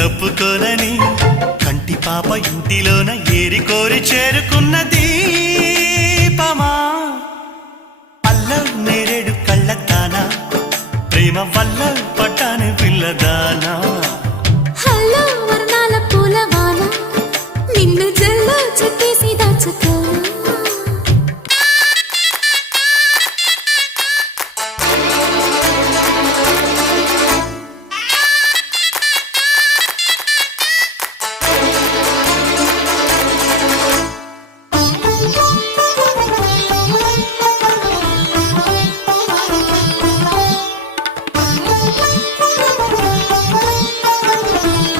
తప్పుకోనని కంటి పాప ఇంటిలోన ఏరి కోరి చేరుకున్న దీపమా అల్లం నేరేడు కళ్ళతానా ప్రేమ వల్ల పట్టాను పిల్లదానా